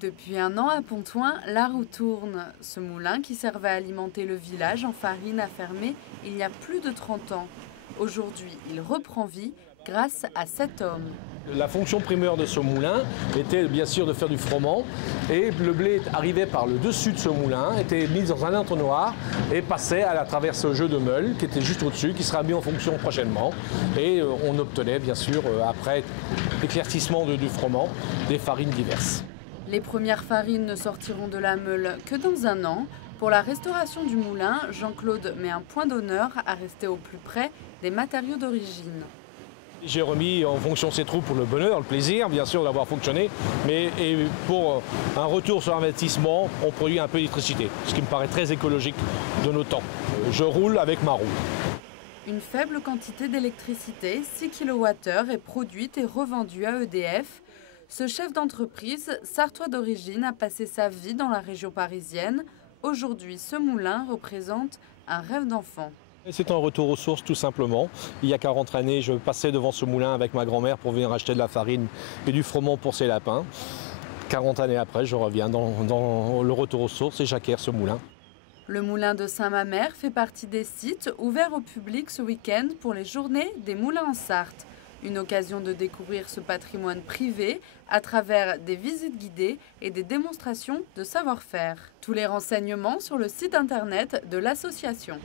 Depuis un an à Pontoin, la roue tourne. Ce moulin qui servait à alimenter le village en farine a fermé il y a plus de 30 ans. Aujourd'hui, il reprend vie grâce à cet homme. La fonction primaire de ce moulin était bien sûr de faire du froment et le blé arrivait par le dessus de ce moulin, était mis dans un entonnoir et passait à travers ce jeu de meule qui était juste au-dessus, qui sera mis en fonction prochainement. Et on obtenait bien sûr, après éclaircissement du froment, des farines diverses. Les premières farines ne sortiront de la meule que dans un an. Pour la restauration du moulin, Jean-Claude met un point d'honneur à rester au plus près des matériaux d'origine. J'ai remis en fonction ces trous pour le bonheur, le plaisir bien sûr d'avoir fonctionné, mais pour un retour sur investissement, on produit un peu d'électricité, ce qui me paraît très écologique de nos temps. Je roule avec ma roue. Une faible quantité d'électricité, 6 kWh, est produite et revendue à EDF. Ce chef d'entreprise, sartois d'origine, a passé sa vie dans la région parisienne. Aujourd'hui, ce moulin représente un rêve d'enfant. C'est un retour aux sources tout simplement. Il y a 40 années, je passais devant ce moulin avec ma grand-mère pour venir acheter de la farine et du froment pour ses lapins. 40 années après, je reviens dans le retour aux sources et j'acquiers ce moulin. Le moulin de Saint-Mamère fait partie des sites ouverts au public ce week-end pour les journées des moulins en Sarthe. Une occasion de découvrir ce patrimoine privé à travers des visites guidées et des démonstrations de savoir-faire. Tous les renseignements sur le site internet de l'association.